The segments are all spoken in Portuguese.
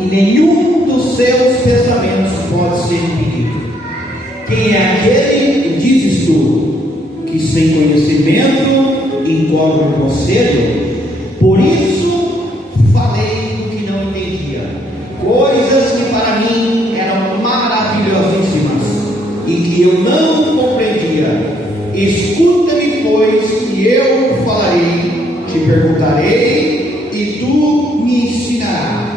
e nenhum dos seus pensamentos pode ser impedido. Quem é aquele, dizes tu, que sem conhecimento incorre o conselho? Por isso falei do que não entendia, coisas que para mim eram maravilhosíssimas e que eu não compreendia. Escuta-me, pois, que eu falarei, te perguntarei e tu me ensinarás.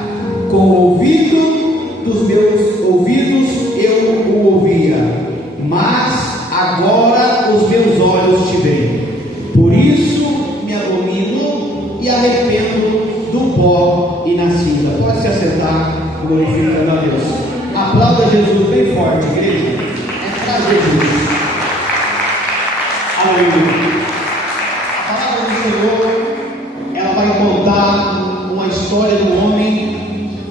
Com o ouvido dos meus ouvidos eu o ouvia, mas agora os meus olhos te veem. Por isso me abomino e arrependo do pó e na cinza. Pode se assentar, glorificando a Deus. Aplauda Jesus bem forte, igreja. É para Jesus. Aleluia. A palavra do Senhor, ela vai contar uma história do homem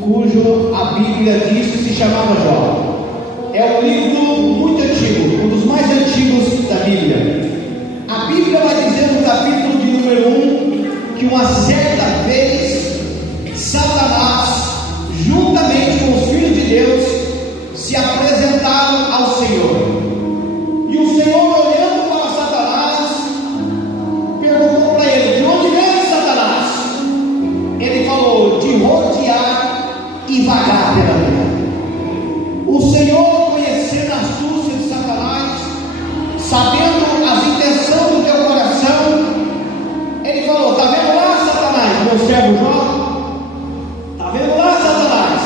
cujo a Bíblia diz que se chamava Jó. É um livro muito antigo, um dos mais antigos da Bíblia. A Bíblia vai dizer no capítulo de número 1 que uma certa vez Satanás, juntamente com os filhos de Deus, se apresentaram ao Senhor. E o Senhor, olhando para Satanás, perguntou para ele: de onde vem, Satanás? Ele falou: de rodear e vagar pela terra. O Senhor, conhecendo a astúcia de Satanás, sabendo as intenções do teu coração, ele falou: está vendo lá, Satanás, meu servo Jó? Está vendo lá, Satanás?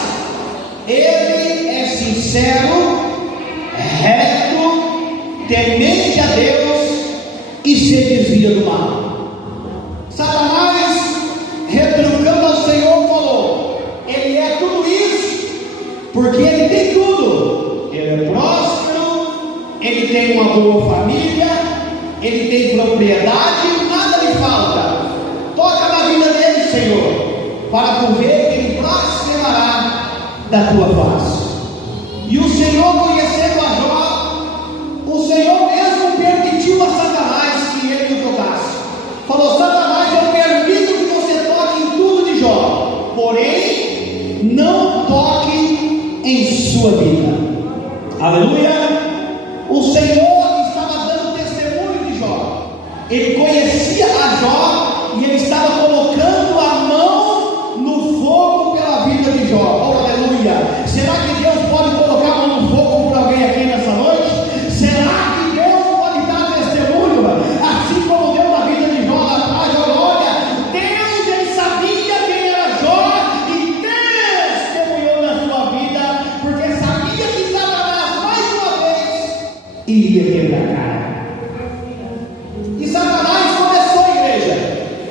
Ele é sincero, reto, temente a Deus e se desvia do mal. Satanás, retrucando ao Senhor, falou: ele é tudo isso, porque ele tem tudo. Ele é próspero, ele tem uma boa família, ele tem propriedade, nada lhe falta. Toca na vida dele, Senhor, para tu ver que ele blasfemará da tua face. E o Senhor, conhecendo a Jó, o Senhor mesmo permitiu a Satanás que ele o tocasse. Falou: Satanás, eu permito que você toque em tudo de Jó, porém não toque em sua vida. Aleluia. O Senhor estava dando testemunho de Jó. Ele conhecia a Jó e ele estava colocando a mão no fogo pela vida de Jó. Oh, aleluia. Será que Deus pode colocar a mão no fogo por alguém aqui nessa noite? Será que Deus pode dar testemunho? Assim como deu na vida de Jó lá atrás. Olha, Deus, ele sabia quem era Jó e testemunhou na sua vida, porque sabia que Satanás mais uma vez iria quebrar a cara. E Satanás começou, a igreja,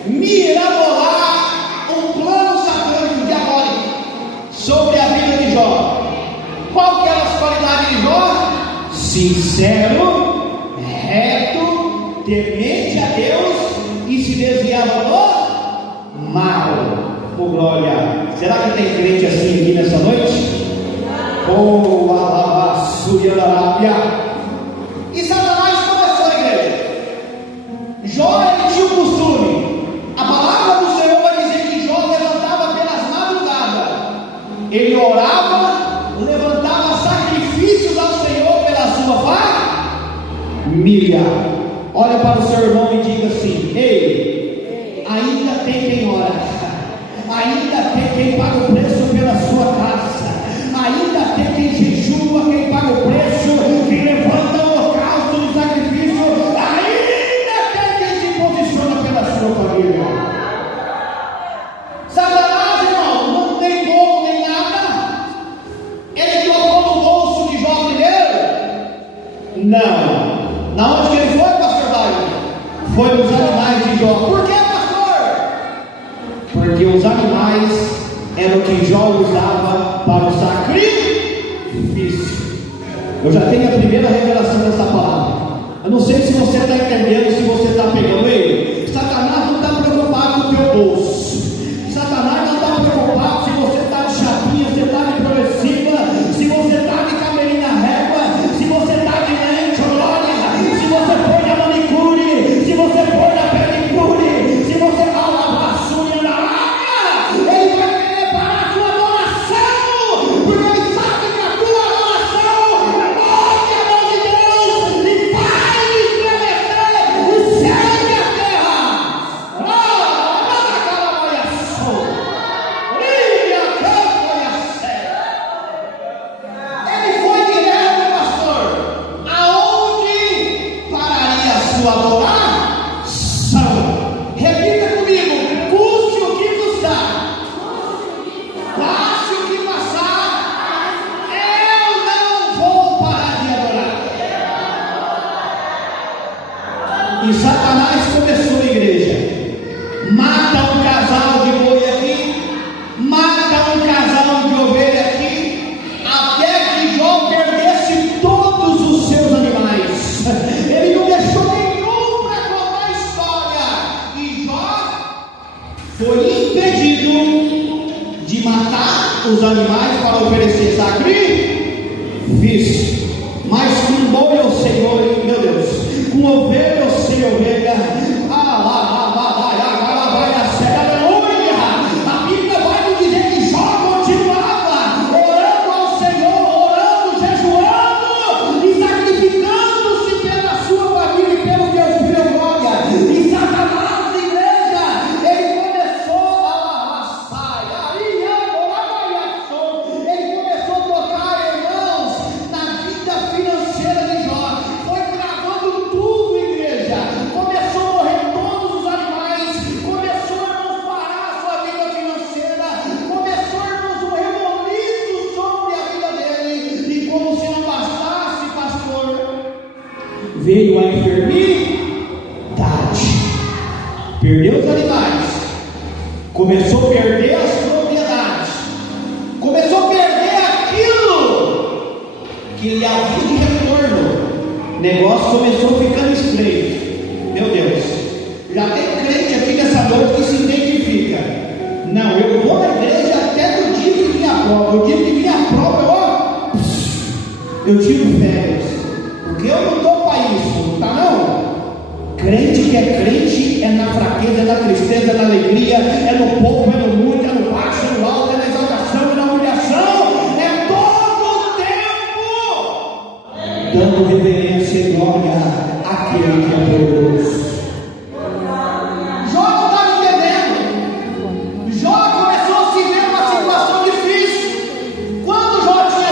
mirabolar um plano satânico diabólico sobre a vida de Jó. Qual que eram as qualidades de Jó? Sincero, reto, temente a Deus e se desviava do mal. Oh, glória. Será que tem crente assim aqui nessa noite? Oh, alabaçuia da Arábia. E Satanás começou, a igreja. Jó, ele tinha um costume. A palavra do Senhor vai dizer que Jó levantava pelas madrugadas. Ele orava, levantava sacrifícios ao Senhor pela sua família. Olha para o seu irmão e diga assim: ei, ainda tem quem ora, ainda tem quem paga o preço pela sua casa, ainda tem quem jejua, quem paga o preço, quem levanta o holocausto do sacrifício, ainda tem quem se posiciona pela sua família. Satanás, irmão, não tem pouco nem nada. Ele colocou no bolso de Jó primeiro? Não. Na onde que ele foi, pastor Daio? Foi nos animais de Jó. Por que, pastor? Porque os animais eram o que Jó usava para o sacrifício. Eu já tenho a primeira revelação dessa palavra. Eu não sei se você está entendendo, se você está pegando ele. Satanás não está preocupado com o teu bolso. Satanás não está preocupado se você está de chapinha, se está de progressiva, se você está de cabelinho na régua, se você está de lente, olha, se você foi na manicure, se você foi na pedicure, se você está na vassoura na água, ele vai querer parar a sua adoração. E Satanás começou a igreja. Mata um casal de boi aqui, mata um casal de ovelha aqui, até que Jó perdesse todos os seus animais. Ele não deixou nenhum para contar a história. E Jó foi impedido de matar os animais para oferecer sacrifício. Mas com boi eu sei boi, meu Deus, com ovelha eu sei ovelha. A Bíblia vai nos dizer que Jó continuava orando ao Senhor, orando, jejuando e sacrificando-se pela sua família e pelo Deus que deu glória. E Satanás, na igreja, ele começou a sair, ele começou a tocar, irmãos, na vida financeira de Jó. Foi travando tudo, igreja. Começou a morrer todos os animais. Começou a não parar a sua vida financeira. Começou, irmãos, um reboliço sobre a vida dele. E como se não bastasse, pastor, veio a enfermidade. Perdeu os animais. Começou a perder as propriedades. Começou a perder aquilo que lhe havia de retorno. O negócio começou ficando estreito. Meu Deus, já tem crente aqui nessa noite que se identifica. Não, eu vou na igreja até no dia que vinha a prova. O dia que vinha a prova, eu tiro férias, porque eu não estou para isso, não está não? Crente que é crente é na fraqueza, é na tristeza, é na alegria, é no pouco, é no muito, é no baixo, é no alto, é na exaltação, é na humilhação, é todo o tempo dando reverência e glória àquele que é poderoso. Jó não estava entendendo. Jó começou a se ver numa situação difícil. Quando Jó tinha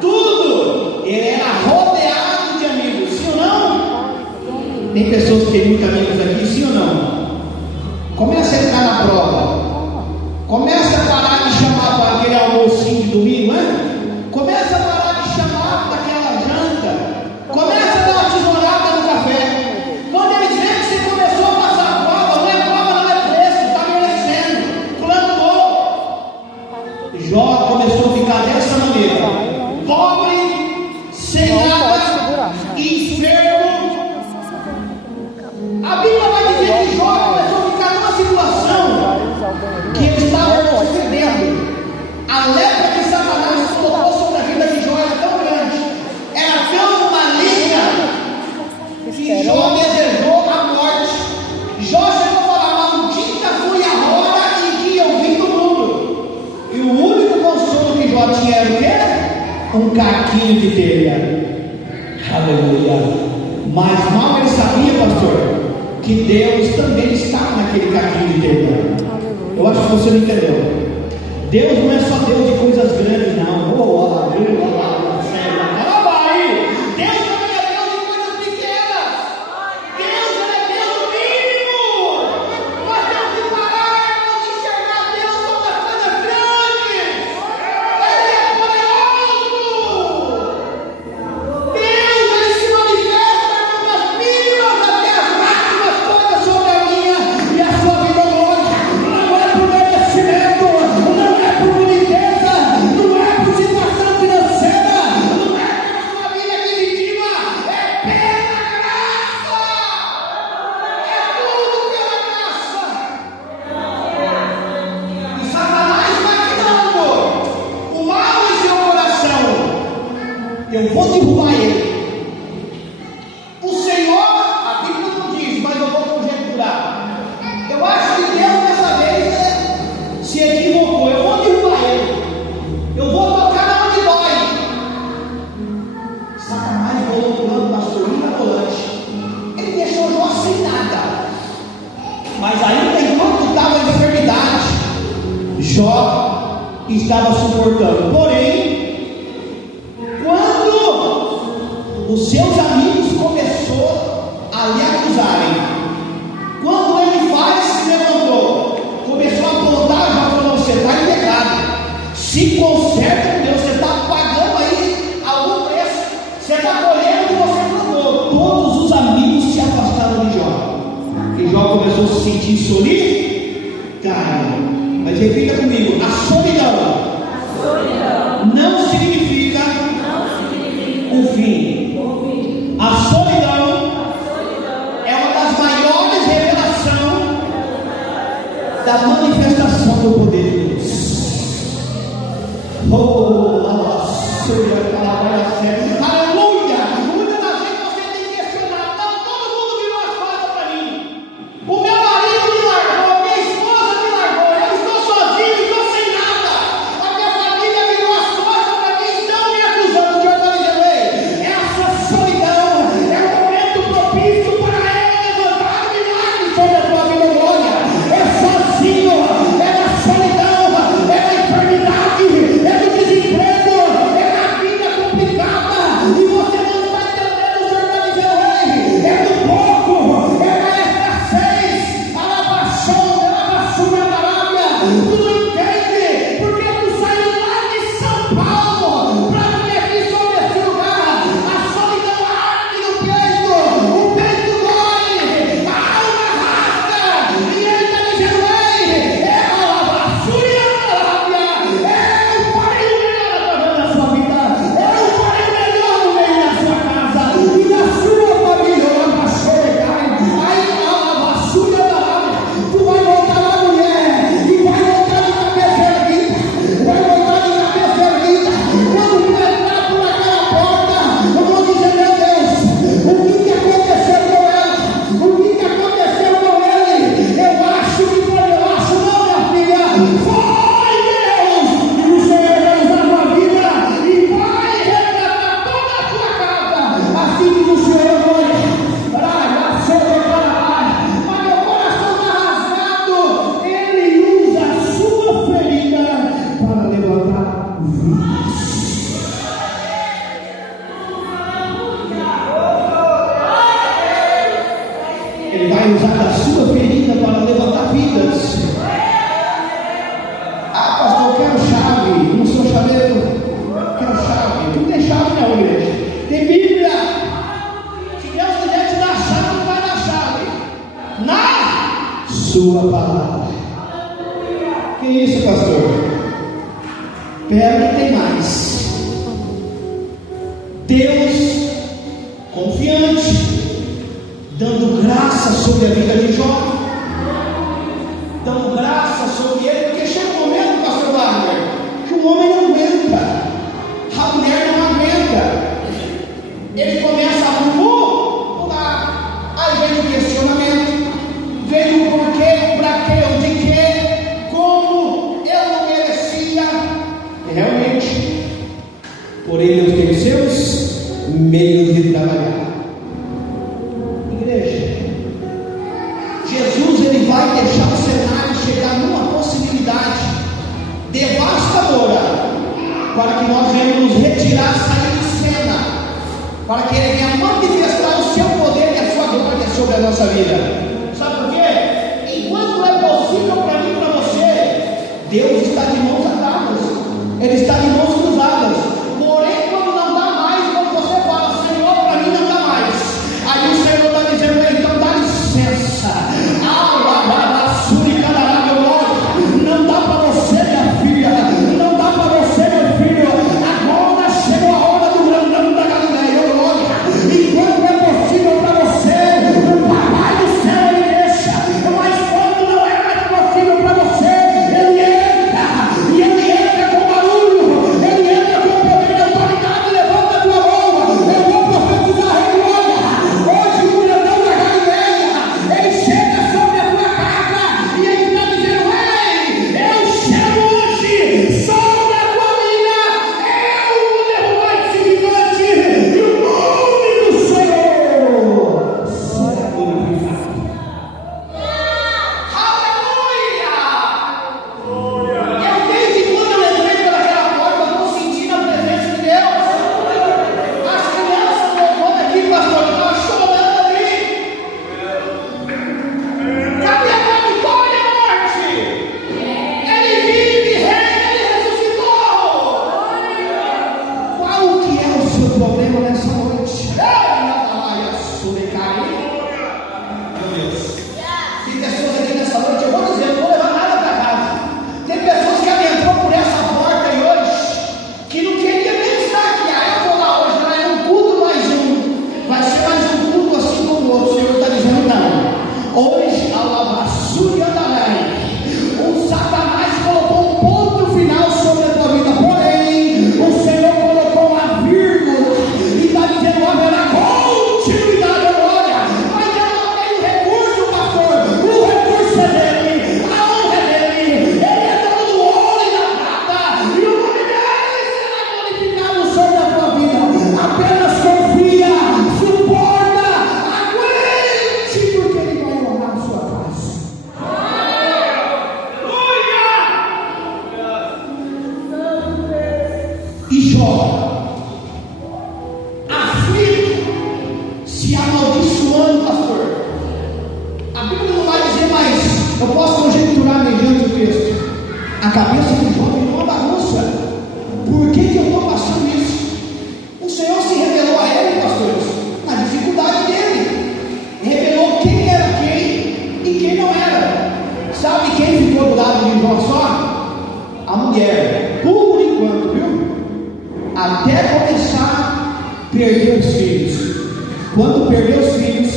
tudo, ele era rodeado de amigos, sim ou não? Tem pessoas que têm muitos amigos aqui, sim ou não? Começa a entrar na prova. Começa a parar de chamar para aquele almocinho de domingo, né? Começa a parar de chamar para aquela janta. Começa a dar uma tesourada no café. Quando eles veem que você começou a passar a prova, não é preço, está merecendo. Plantou. Jó começou a ficar dessa maneira: pobre, sem nada, enfermo. A Bíblia vai dizer que Jó começou a ficar numa situação que ele estava sofrendo. A lepra que Satanás colocou sobre a vida de Jó era tão grande, era tão maligna, que Jó desejou a morte. Jó chegou a falar: maldita foi a hora em que eu vim do mundo. E o único consolo que Jó tinha era o quê? Um caquinho de telha. Aleluia. Mas mal ele sabia, pastor, que Deus também está naquele caquinho de telha. Eu acho que você não entendeu. Deus não é só Deus de coisas grandes, não. Deus também é Deus de coisas pequenas. Deus é Deus do mínimo. Nós temos que parar de enxergar Deus como as coisas grandes. Ele é poderoso. Deus, ele se manifesta nas mínimas até as máximas coisas sobre a minha e a sua vida hoje. Não é por merecimento, não é por boniteza, não é por situação financeira, não é por família aquisitiva, é pela graça. É tudo pela graça. E Satanás maquinando o mal em seu coração. Eu vou derrubar ele. O Senhor, a Bíblia não diz, mas eu vou conjecturar. Eu acho que Deus dessa vez se equivocou. Eu vou derrubar ele. Eu vou tocar onde dói. Satanás rolou o plano da sua vida volante. Ele deixou Jó sem nada. Mas ainda enquanto estava a enfermidade, Jó estava suportando. Porém, quando os seus amigos começaram a lhe acusarem, quando ele se levantou, começou a apontar, já falou: você está em pecado, se conserta com Deus, você está pagando aí algum preço, você está colhendo o que você plantou. Todos os amigos se afastaram. fosse sentir solitário. Mas repita comigo: a solidão não significa o fim. A solidão é uma das maiores revelações da manifestação do poder de Deus. Aleluia! Muitas das vezes você tem que questionar: não, todo mundo virou as costas para mim. O meu marido me largou, minha esposa me largou, eu estou sozinho, estou sem nada. A minha família virou as costas para mim, estão me acusando de organizar. Essa solidão é o momento propício para ela levantar o milagre sobre a tua vida, glória. É sozinho, é na solidão, é na enfermidade, é no desemprego, é na vida complicada, e você não está entendendo, Senhor, está dizendo: ei, é no pouco, é na escassez, a lavação, na Arábia. Tu não entende, porque tu saiu lá de São Paulo para vir aqui sobre esse lugar. A solidão arde no peito, o peito dói, a alma rasga, e ele está dizendo: ei, é a lavaçúria da Arábia, eu farei o melhor através da sua vida, eu farei o melhor no meio da sua casa e da sua família. A lavaçúria cai, aí a lavaçúria da Arábia. Tu vai voltar lá, mulher, e vai voltar de cabeça erguida, vai voltar de cabeça erguida. Quando tu entrar por aquela porta, eu vou dizer: meu Deus, o que aconteceu com ela? O que aconteceu com ele? Eu acho que foi, eu acho não, minha filha, foi Deus, e o Senhor vai usar a tua vida e vai resgatar toda a tua casa. Assim diz o Senhor, glória. Mas meu coração está rasgado. Ele usa a sua ferida para levantar vidas. Ele vai usar a sua ferida para levantar vidas. Ah, pastor, eu quero chave. Não sou chaveiro. Eu quero chave. Não tem chave, não, igreja. Tem Bíblia. Se Deus quiser te dar chave, não vai dar chave. Na sua palavra. Que isso, pastor? Pera que tem mais. Deus confiante, dando graça sobre a vida de Jó, dando graça sobre ele, porque chega um momento, pastor Wagner, que o homem não aguenta, a mulher não aguenta, ele começa a mudar, aí vem o questionamento, vem o porquê, o pra quê, o de quê, como eu não merecia, realmente, porém Deus tem seus meios de trabalhar. Igreja, Jesus ele vai deixar o cenário chegar numa possibilidade devastadora para que nós venhamos nos retirar, sair de cena, para que ele venha manifestar o seu poder e a sua glória sobre a nossa vida. Sabe por quê? Enquanto é possível para mim e para você, Deus está de mãos atadas, ele está de mãos cruzadas. Porém, quando não dá mais, quando você fala: Senhor, para mim não dá mais, aí o Senhor está dizendo: então dá licença. Não dá para você, minha filha, não dá para você, meu filho. Agora chegou a hora do grandão da Galileia, glória. Enquanto é possível para você, o Papai do céu ele deixa, mas quando não é mais possível para você, ele entra, e ele entra com barulho, ele entra E Jó, aflito, se amaldiçoando, pastor. A Bíblia não vai dizer, mas eu posso conjecturar mediante o texto. A cabeça de Jó virou uma bagunça. Por que eu estou passando isso? O Senhor se revelou a ele, pastores, na dificuldade dele. Revelou quem era quem e quem não era. Sabe quem ficou do lado de Jó só? A mulher. Por enquanto, viu? Até começar a perder os filhos. Quando perdeu os filhos,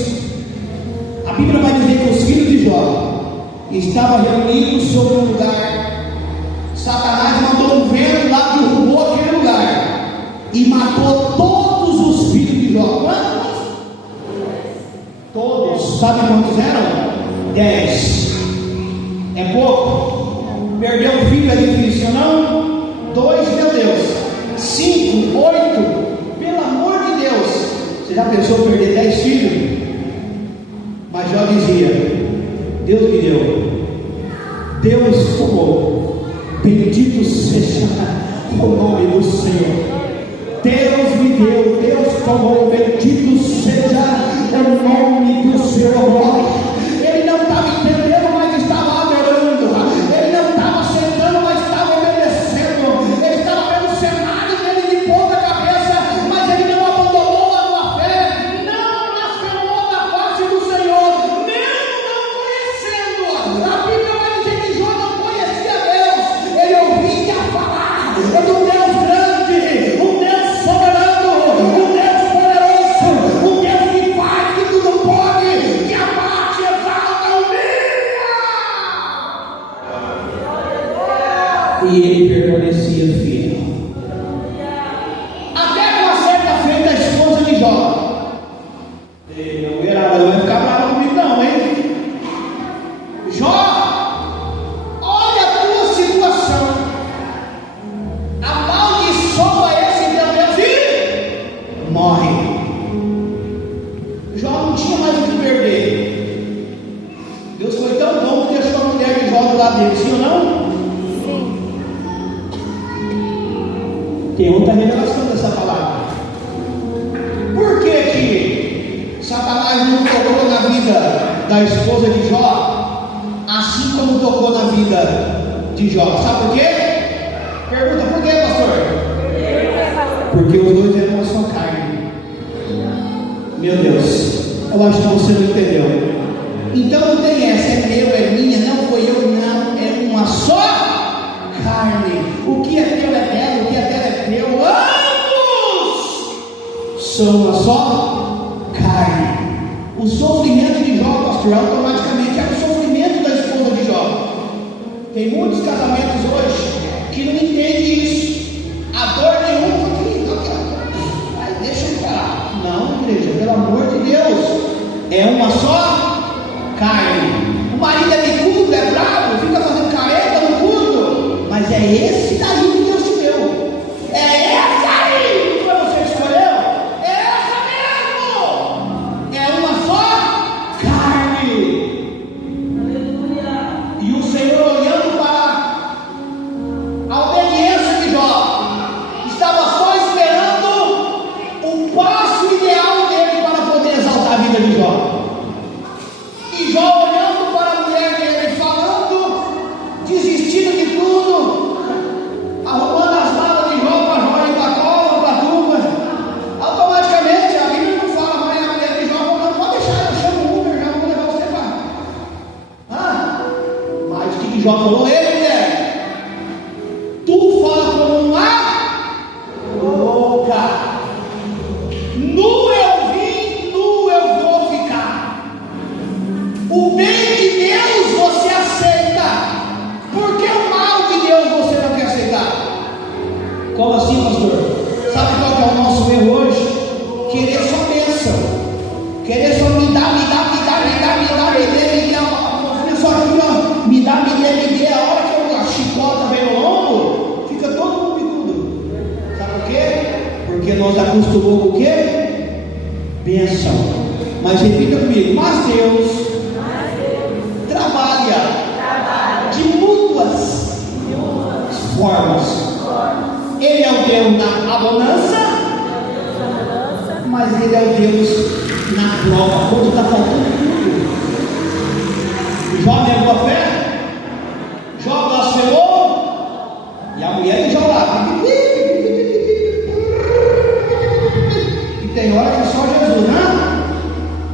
a Bíblia vai dizer que os filhos de Jó estavam reunidos sobre um lugar. Satanás mandou um vento lá, derrubou aquele lugar e matou todos os filhos de Jó. Quantos? Todos. Sabe quantos eram? 10. É pouco? Perdeu um filho é difícil, não? 2, meu Deus. 5, 8. Pelo amor de Deus. Você já pensou em perder 10 filhos? Mas Jó dizia: Deus me deu, Deus tomou. Bendito seja o nome do Senhor. Deus me deu, Deus tomou. Bendito seja o nome do Senhor. Ele não estava entendendo, mas estava adorando. Ele não estava aceitando, mas estava obedecendo. Ele estava vendo o cenário dele de ponta cabeça, mas ele não abandonou a sua fé. Não nasceu da face do Senhor, mesmo não conhecendo. A Bíblia vai dizer que Jó não conhecia Deus. Ele ouvia falar de um Deus grande, um Deus soberano, um Deus poderoso, um Deus que faz, que tudo pode, que abate, exalta, humilha. E ele permanecia fiel. Até que uma certa feita a esposa de Jó, não vai ficar brava comigo não, hein? Jó, olha a tua situação, amaldiçoa esse teu Deus e morre. Jó não tinha mais o que perder. Deus foi tão bom que deixou a mulher de Jó do lado dele, sim ou não? Sim. Tem outra revelação dessa palavra. Por que que Satanás não tocou na vida da esposa de Jó, assim como tocou na vida de Jó? Sabe por quê? Pergunta: por quê, pastor? Porque os dois eram uma só carne. Meu Deus, eu acho que você não entendeu. Então não tem essa, é meu, é minha, não foi eu, não, é uma só carne. O que é teu é dela, o que é dela é teu. Ambos são uma só carne. O sofrimento de Jó, pastor, automaticamente é o sofrimento da esposa de Jó. Tem muitos casamentos hoje que não entendem isso. A dor nenhuma aqui, ai, deixa eu falar. Não, igreja, pelo amor de Deus, é uma só carne. O marido é bicudo, é bravo, fica fazendo careta no culto, mas é esse daí que Deus te deu. É essa aí que você escolheu. É essa mesmo. É uma só carne. E o Senhor, olhando para a obediência de Jó, estava só esperando o passo ideal dele para poder exaltar a vida de Jó. E Jó olhando para a mulher dele, falando, desistindo de tudo, arrumando as malas de Jó para ir para a cova, para a turma. Automaticamente a Bíblia não fala, mas a mulher de Jó falou: não, pode deixar, eu chamo o Uber, já vou levar você para. Mas o que Jó falou? Ei, mulher, tu fala como uma louca. Nu eu vim, nu eu vou ficar. O bem de Deus você aceita, porque o mal de Deus você não quer aceitar. Como assim, pastor? Sabe qual que é o nosso erro hoje? Querer só bênção, querer só me dá, me dá, me dá, me dá, me dá, me dê, me dê. Olha só aqui, ó, me dá, me dê, me dê. A hora que a chicota vem no ombro, fica todo mundo bicudo. Sabe por quê? Porque nós acostumamos com o quê? Bênção. Mas repita comigo: mas Deus trabalha de mútuas formas. Ele é o Deus da abundância, mas Ele é o Deus na prova, quando está faltando tudo. Jó negou a fé, Jó blasfemou, e a mulher de Jó lá. E tem hora que é só Jesus, né?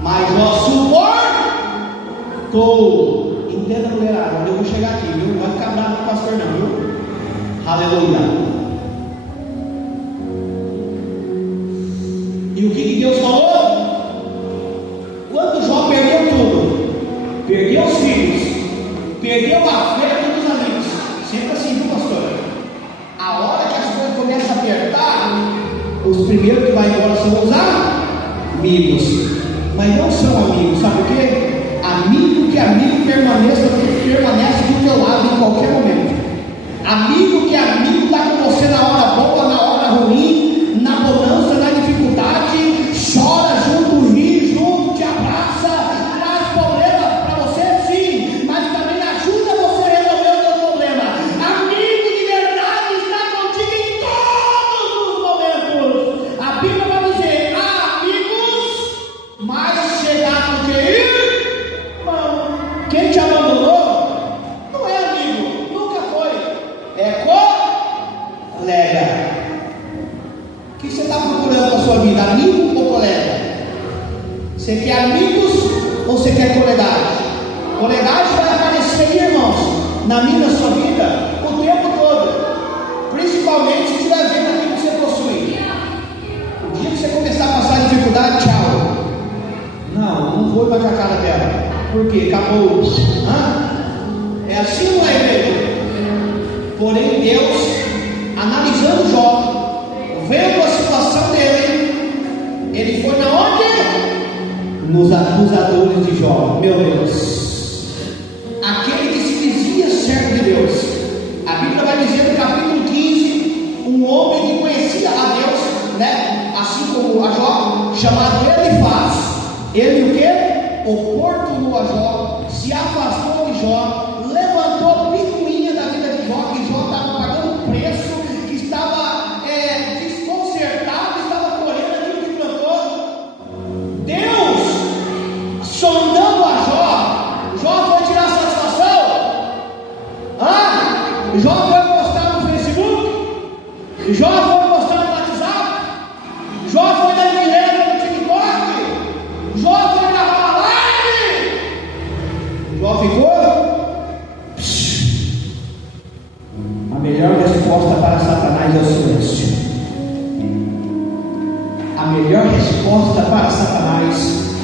Mas Jó suportou. Entenda, mulherada, eu vou chegar aqui, viu? Não vai ficar bravo com o pastor, não, viu? Aleluia. E o que Deus falou? Quando Jó perdeu tudo, perdeu os filhos, perdeu a fé dos amigos, sempre assim, viu, pastor? A hora que as coisas começam a apertar, os primeiros que vão embora são os amigos, mas não são amigos, sabe o quê? Amigo que amigo permanece do teu lado em qualquer momento. Amigo que amigo está com você na hora boa, na hora ruim, na bonança, na dificuldade, chora junto, ri junto, te abraça, traz problema para você, sim, mas também ajuda você a resolver o teu problema. Amigo de verdade está contigo em todos os momentos. A Bíblia vai dizer: há amigos mais chegados que ir. Quem te abandonou não é amigo, nunca foi, é colega. O que você está procurando na sua vida, amigo ou colega? Você quer amigos ou você quer colegagem? Colegagem vai aparecer, irmãos, na minha, na sua vida, o tempo todo, principalmente se estiver vendo aquilo que você possui. O dia que você começar a passar dificuldade, tchau. Não vou mais com a cara dela. Por quê? Acabou. É assim ou não é, igreja? Porém, Deus, analisando Jó, vendo a situação dele, ele foi na onde? Nos acusadores de Jó. Meu Deus, aquele que se dizia servo de Deus. A Bíblia vai dizer no capítulo 15, um homem que conhecia a Deus, né? Assim como a Jó, chamado Elifaz. Ele o quê? Oportunou a Jó, se afastou de Jó, levantou a picuinha da vida de Jó, que Jó estava pagando um preço, que estava desconcertado, estava colhendo aquilo que plantou. Deus, sondando a Jó foi tirar satisfação? Jó foi postar no Facebook? Jó foi postar no WhatsApp? Jó foi na igreja no TikTok? Jó foi na Jó ficou? A melhor resposta para Satanás é o silêncio. A melhor resposta para Satanás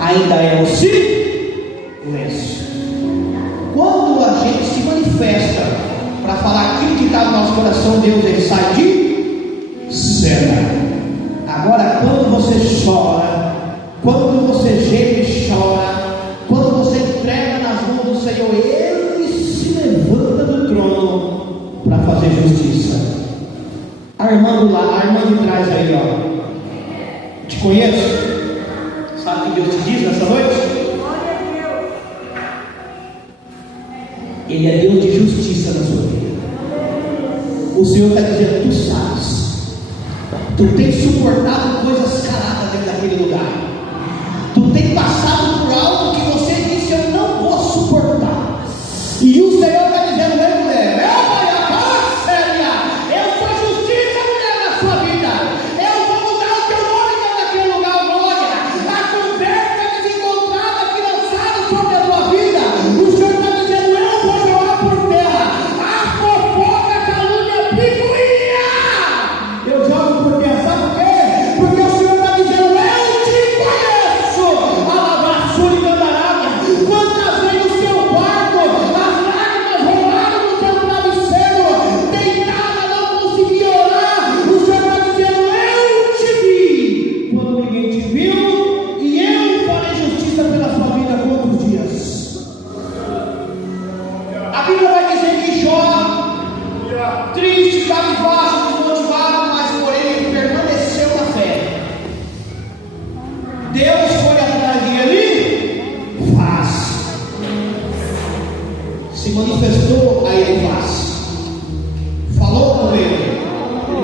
ainda é o silêncio. Quando a gente se manifesta para falar aquilo que está no nosso coração, Deus ele sai de cena. Agora, quando você chora, quando você geme e chora, quando você entrega nas mãos do Senhor, Ele se levanta do trono para fazer justiça. A irmã de trás aí, ó, te conheço. Sabe o que Deus te diz nessa noite? Ele é Deus de justiça na sua vida. O Senhor está dizendo: tu sabes, tu tens suportado coisas caradas dentro daquele lugar, tu tens passado por algo que você disse: eu não vou suportar. E o Senhor está dizendo: vem, mulher, eu sou justiça, mulher, na sua vida. Eu vou mudar o teu nome daquele lugar, glória. A conversa desencontrada que lançada sobre a tua vida, o Senhor está dizendo: eu vou jogar por terra a fofoca, calúnia, picuinha. Eu jogo por terra, sabe por quê? Porque o Senhor está dizendo: eu te conheço. Alabaçuri candarábia. Quantas vezes o seu quarto, as lágrimas rolaram no teu travesseiro, deitada, não conseguia orar. O Senhor está dizendo: eu te vi quando ninguém te viu, e eu farei justiça pela sua vida quantos dias. A Bíblia vai dizer que Jó, triste, cabisbaixo, desmotivado, mas porém ele permaneceu na fé. Deus foi atrás dele, se manifestou a Elifaz, falou com ele. Ele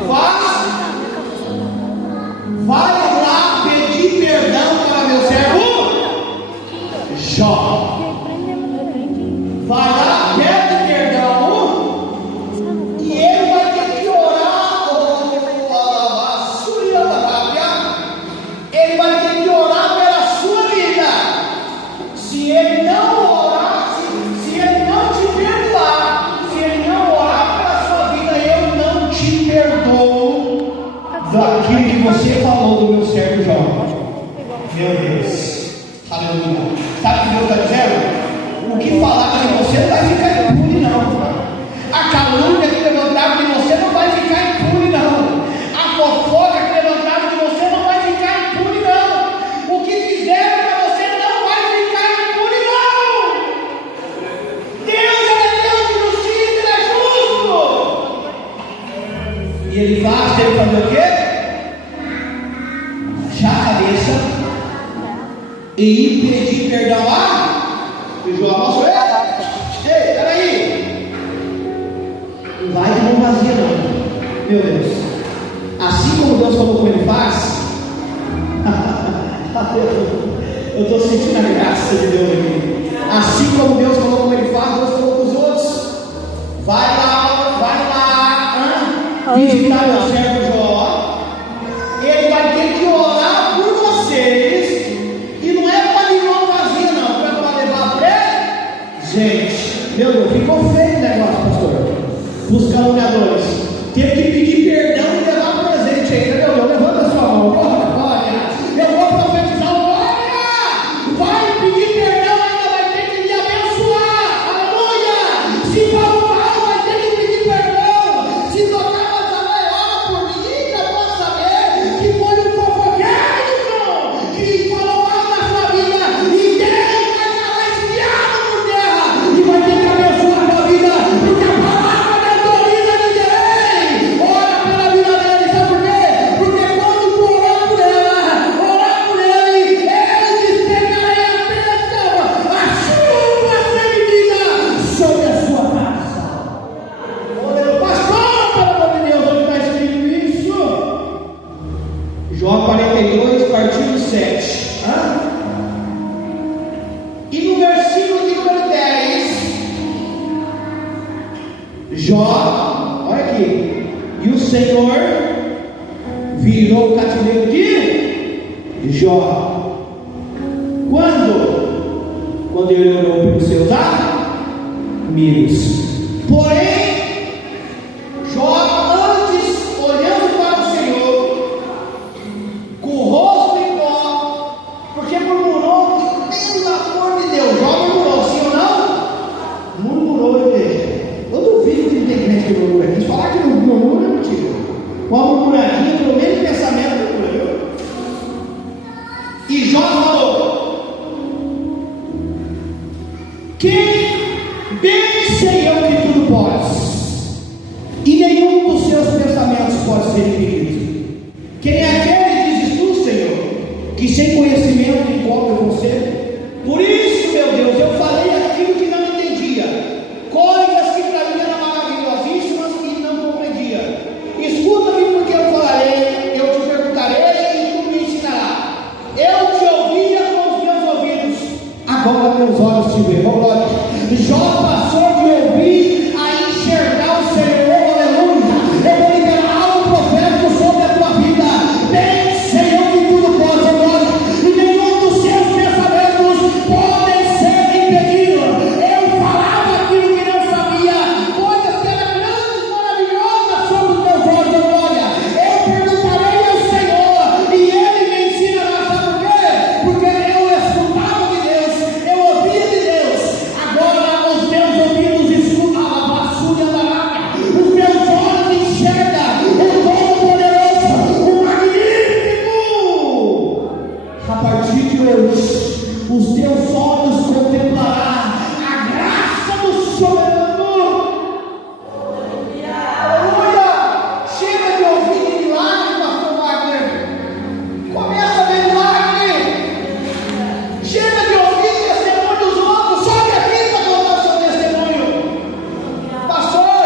daquilo que você falou do meu servo Jó. Meu Deus, aleluia. Sabe o que Deus está dizendo? O que falar de você não vai ficar impune, não. A calúnia que levantaram de você não vai ficar impune, não. A fofoca que levantaram de você não vai ficar impune, não. O que fizeram para você não vai ficar impune, não. Deus é Deus de justiça, Ele é justo. E Ele faz, Ele fazer o quê? Baixar a cabeça e ir pedir perdão lá. E João mostrou ele. Ei, peraí. Não vai de mão vazia, não. Meu Deus. Assim como Deus falou como Ele faz. Eu estou sentindo a graça de Deus aqui. Assim como Deus falou como Ele faz, Deus falou com os outros. Vai lá, visitar meu servo Jó. Ele vai ter que orar por vocês. E não é para de mão vazia, não. Não é para levar preso. Gente, meu Deus, ficou feio o negócio, pastor. Os caluniadores. Teve que pedir perdão e levar presente ainda. Meu Deus, levanta a sua mão. Glória. Eu vou profetizar. Glória. Vai pedir perdão, ainda vai ter que me abençoar. Aleluia. Se falou mal, vai ter que pedir perdão. Se tocar na janela por mim, já pode saber que foi um fofoqueiro que falou mal na sua vida. E Deus vai calar esse diabo por terra. E vai ter que abençoar a tua vida. Porque a palavra não autoriza ninguém. Ora pela vida dele. Sabe por quê? Porque quando tu orar por ele, ele despegará a bênção, a chuva sem medida sobre a sua casa. Pastor, pelo amor de Deus, onde está escrito isso? Jó 42, versículo 7. E no versículo de número 10, Jó, olha aqui. E o Senhor virou o cativeiro de Jó. Quando ele orou pelos seus amigos. Porém, Jó, antes, olhando para o Senhor, com o rosto em pó, porque murmurou, pelo amor de Deus. Jó murmurou, sim ou não? Murmurou, igreja. Eu duvido que não tem gente que murmura aqui. Se falar que não murmura, é mentira. Uma murmuradinha, pelo menos pensamento, viu? E Jó falou: quem bem sei eu que tudo podes, e nenhum dos seus pensamentos pode ser impedido. Quem é aquele que dizes tu, Senhor, que sem conhecimento encontra você? Por isso, meu Deus, eu falei aquilo que não entendia, coisas que para mim eram maravilhosíssimas e não compreendia. Escuta-me, porque eu falarei, eu te perguntarei e tu me ensinarás. Eu te ouvia com os meus ouvidos, agora meus olhos te veem. Glória. Jó passou de ouvir a enxergar o Senhor. Aleluia. Eu vou liberar algo profético sobre a tua vida. Bem, Senhor, que tudo pode, glória. E nenhum dos seus pensamentos podem ser impedidos. Eu falava aquilo que não sabia, coisas que eram grandes, maravilhosas sobre os meus olhos, glória. Eu perguntarei ao Senhor e Ele me ensinará. Sabe por quê? Porque eu escutava de Deus, eu ouvia de Deus. Agora os meus ouvidos escutam a vassoura da água, os meus olhos enxergam o Todo-Poderoso, o Magnífico. A partir de hoje, os teus olhos contemplarão a graça do Soberano. Aleluia! Chega de ouvir de milagre, pastor Wagner. Começa a ver milagre. Chega de ouvir testemunho dos outros. Sobe aqui para contar o seu testemunho. Pastor,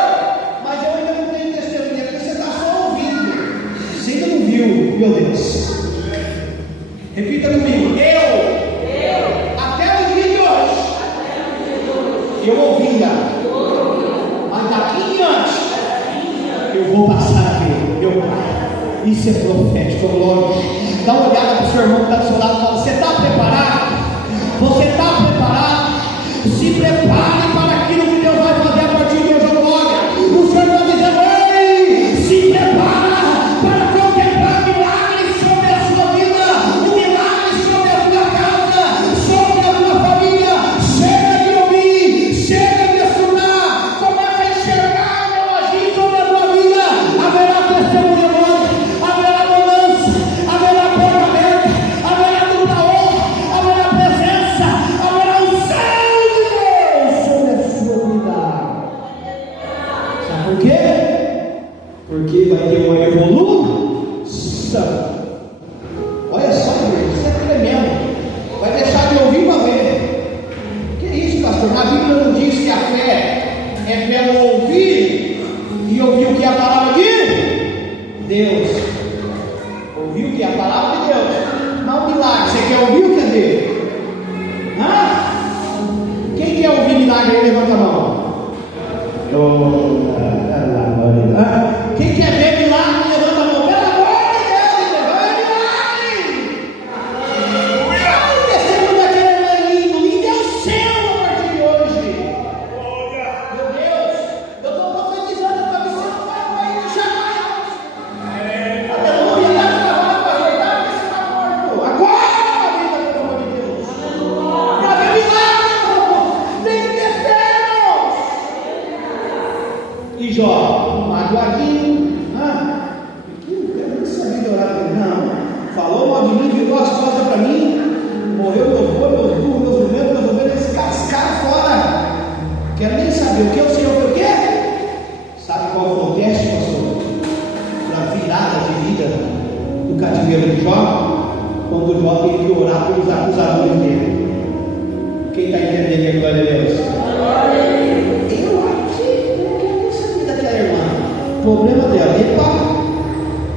mas eu ainda não tenho testemunho, porque você está só ouvindo. Você ainda não viu, meu Deus. Repita comigo. Até o dia de hoje, eu ouvia. Mas daqui em diante, eu vou passar a ver, meu Pai. Isso é profético, glória. Dá uma olhada para o seu irmão que está do seu lado e fala: você está preparado? Você está preparado? Se prepare para aquilo que Deus vai fazer a partir de hoje, glória. O Senhor está dizendo: ei, se prepara para contemplar porque vai ter uma evolução. Olha só, isso é tremendo. Vai deixar de ouvir para ver. Que isso, pastor? A Bíblia não diz que a fé é pelo ouvir e ouvir o que é a palavra de Deus. Ouvir o que é a palavra de Deus. Não milagre. Você quer ouvir o que é dele? Quem quer ouvir milagre aí? Levanta a mão. Quem quer ver milagre? Levanta a mão. Pelo amor de Deus, milagre! Descendo daquele maninho, me deu céu a partir de hoje. Meu Deus, eu estou profetizando para você, não vai cair no jamais. Aleluia, dá para falar para ajeitar, porque você está morto. Agora, vida, pelo amor de Deus. Para ver milagre, tem que ter fé. E Jó, magoadinho, eu não sabia de orar para ele, não. Falou mal de mim, virou as costas para mim, morreu meu avô, meus burros, meus ovelhas, eles cascaram fora. Quero nem saber o que o Senhor foi o quê? Sabe qual foi o teste, pastor? Para a virada de vida do cativeiro de Jó, quando Jó teve que orar pelos acusadores dele. Quem está entendendo aqui, glória a Deus? O problema dela,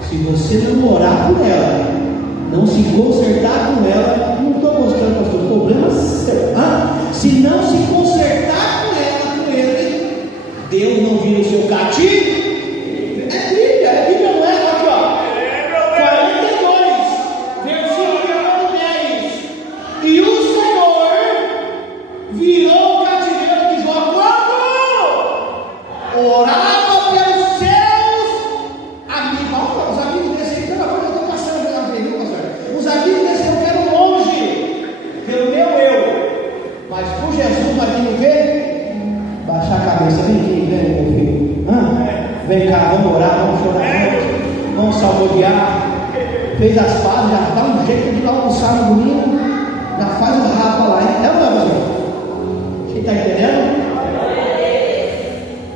se você não orar por ela, não se consertar com ela, não estou mostrando, pastor, o problema é se não se consertar com ela, com ele, Deus não vira o seu cativo. É Bíblia, não é? Aqui, ó, 42, versículo 10. E o Senhor virou o cativeiro de Jó quando orava. Vem cá, vamos orar, vamos chorar, vamos salmodiar. Fez as pazes, já dá um jeito de almoçar no domingo, já faz um rapa lá, é ou não, pastor? Você está entendendo?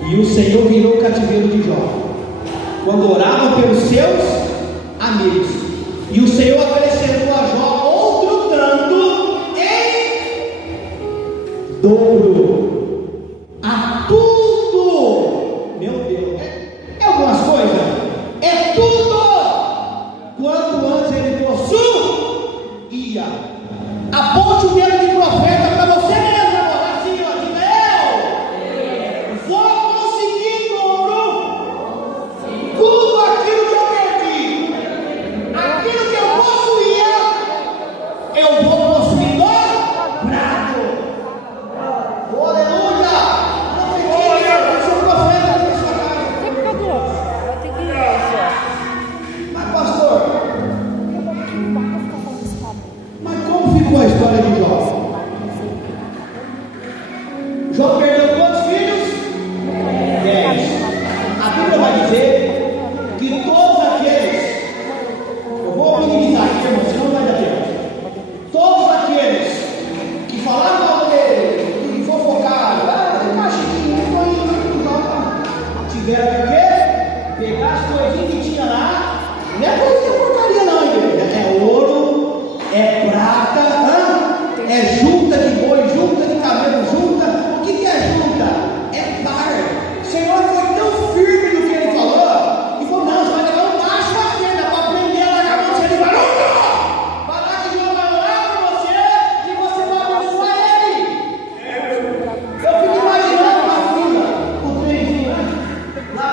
E o Senhor virou o cativeiro de Jó quando orava pelos seus amigos. E o Senhor acrescentou a Jó outro tanto em dobro a tudo. Meu Deus, é algumas coisas, é tudo quanto antes ele possuía. Aponte o dedo de profeta para você mesmo agora, assim, ó, diga: eu vou conseguir em dobro tudo aquilo que eu perdi, aquilo que eu possuía, eu vou possuir dobrado. Aleluia! A história de Jó. Jó perdeu quantos filhos? 10. A Bíblia vai dizer que todos aqueles, eu vou minimizar aqui, irmão, senão não vai dar tempo. Todos aqueles que falaram mal dele, que fofocaram, tiveram que pegar as coisinhas que tinha lá. Não é coisa de porcaria, não, igreja. É ouro, é prata. É junta de boi, junta de cabelo, junta. O que é junta? É par. O Senhor foi tão firme no que ele falou e falou: não, você vai levar um macho na frente para aprender a largar você. Ele vai lá que Deus vai orar por você e você vai abençoar ele. Eu fico imaginando uma fila, o trenzinho lá,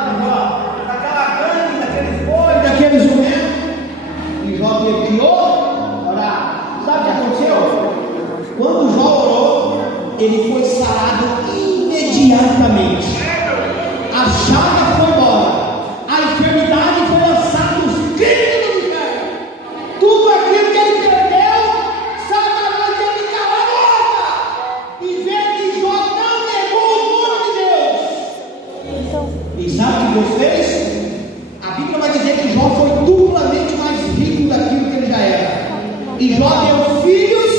daquela gangue, daqueles bois, daqueles jumentos. E Jó teve que orar. Sabe o que aconteceu? Quando Jó orou, ele foi sarado imediatamente. A chaga foi embora, a enfermidade foi lançada nos crimes do inferno. Tudo aquilo que ele perdeu, Satanás teve que calar a boca e ver que Jó não negou o nome de Deus. E sabe o que Deus fez? A Bíblia vai dizer que Jó foi duplamente mais rico daquilo que ele já era. E Jó deu filhos.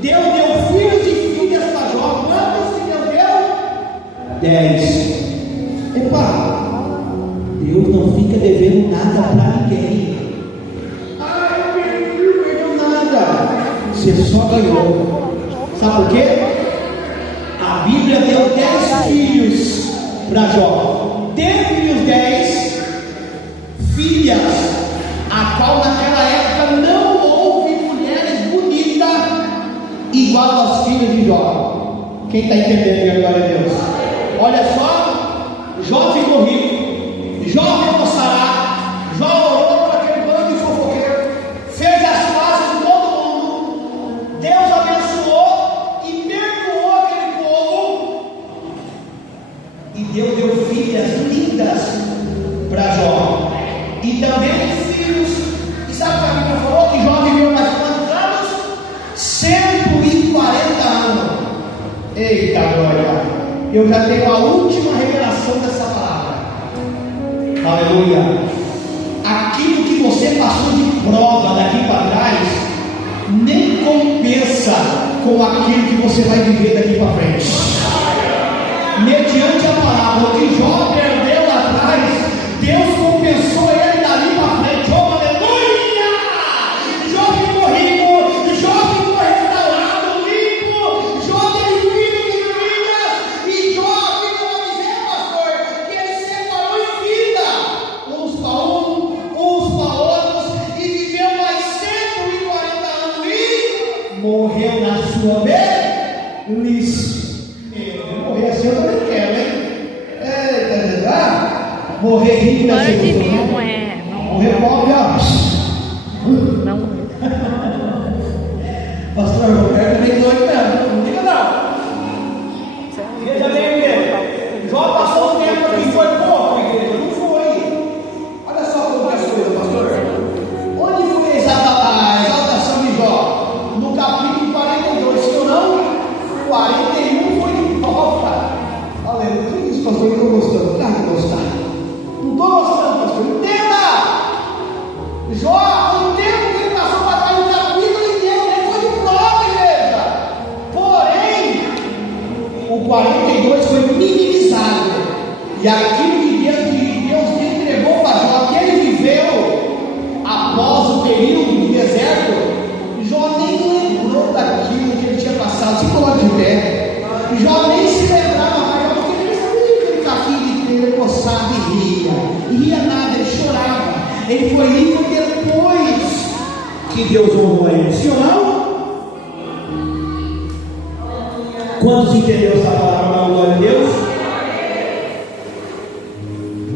Deus deu filhos e filhas para Jó. Quantos que Deus deu? 10. Epa, Deus não fica devendo nada para ninguém. Eu perdeu nada. Você só ganhou. Sabe por quê? A Bíblia deu 10 filhos para Jó. Dentre os 10 filhas, a qual naquela época não houve mulheres bonitas igual às filhas de Jó. Quem está entendendo? Glória a Deus. Olha só, Jó ficou rico, Jó ficou sarado, Jó orou para aquele bando de fofoqueiro, fez as pazes com todo mundo, Deus abençoou e perdoou aquele povo, e Deus deu filhas lindas para Jó, e também filhos. E sabe o que a Bíblia falou? Que Jó viveu mais quantos anos? 140 anos. Eita glória! Eu já tenho a última revelação dessa palavra. Aleluia! Aquilo que você passou de prova daqui para trás nem compensa com aquilo que você vai viver daqui para frente. Mediante a palavra que Jó perdeu lá atrás, Deus compensou ele dali para frente. Oh, aleluia! Jó ficou rico, Jó ficou restaurado, limpo, Jó teve filho de filha, e Jó, a Bíblia vai dizer, pastor, que ele separou em vida, uns para uns para outros, e viveu mais 140 anos e morreu na sua velhice. Morrer assim eu também quero, hein? Morrer rico não é ser não é. Morrer pobre, ó. Não. Pastor, eu quero também doido mesmo. Não diga não. Veja bem, igreja. Jó passou um tempo aqui, foi pouco, igreja. Não foi. Olha só como é as coisas, pastor. Onde foi a exaltação de Jó? No capítulo 42, se eu não, 41 foi de volta. Aleluia. Que isso, pastor? Eu estou gostando. Claro que gostar. Não estou gostando, pastor. Entenda! Jó, o tempo que ele passou para trás no capítulo inteiro, ele foi de prova, igreja. Porém, o 42 foi minimizado. E aquilo que Deus entregou para Jó, que ele viveu após o período do deserto, Jó nem lembrou daquilo que ele tinha passado. Se coloca de pé. Jó nem se lembrava mais, porque ele sabia que ele está aqui, ele coçava e ria nada, ele chorava. Ele foi rico depois que Deus honrou ele, sim ou não? Quantos entenderam essa palavra? Glória a Deus.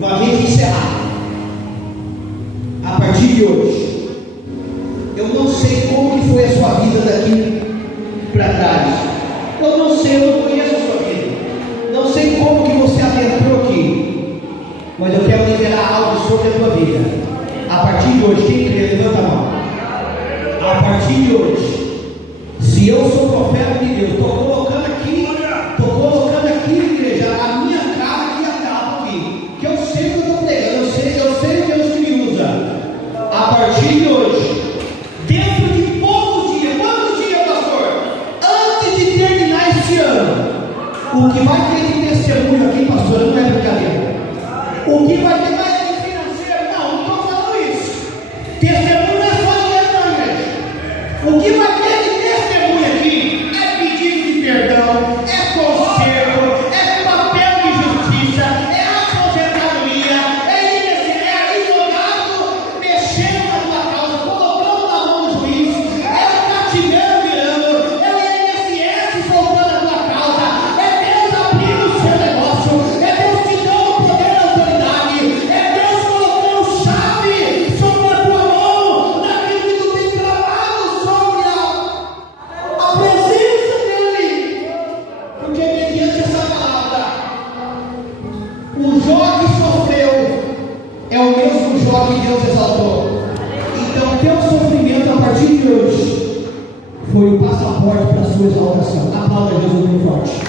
Para a gente encerrar, a partir de hoje, eu não sei como que foi a sua vida daqui para trás. Eu não sei, eu não conheço a sua vida. Não sei como que você adentrou aqui. Mas eu quero liberar algo sobre a tua vida. A partir de hoje, quem crê, levanta a mão. A partir de hoje, se eu sou profeta de Deus, estou colocando aqui, igreja, a minha cara aqui, a capa aqui, que eu sei que eu estou pregando, eu sei o Deus que me usa. A partir de hoje, dentro de poucos dias, quantos dias, pastor? Antes de terminar esse ano, o que vai ter de testemunho aqui, pastor, não é brincadeira. O que vai ter mais de financeiro? Não, não estou falando isso. Testemunho não é só dinheiro, não, igreja. O que vai ter de testemunho aqui é pedido de perdão, é conserto, é papel de justiça, é aposentadoria, é advogado mexendo na tua causa, colocando na mão do juiz, é o cativeiro virando, é o INSS voltando a tua causa, é Deus abrindo o seu negócio, é Deus te dando o poder da autoridade, é Deus colocando chave sobre a tua mão, naquilo que tu tem clamado sobre a presença dele. Porque mediante essa palavra, o Jó que sofreu é o mesmo Jó que Deus exaltou. Então, teu sofrimento a partir de hoje foi o passaporte para a sua exaltação. Aplauda Jesus bem forte.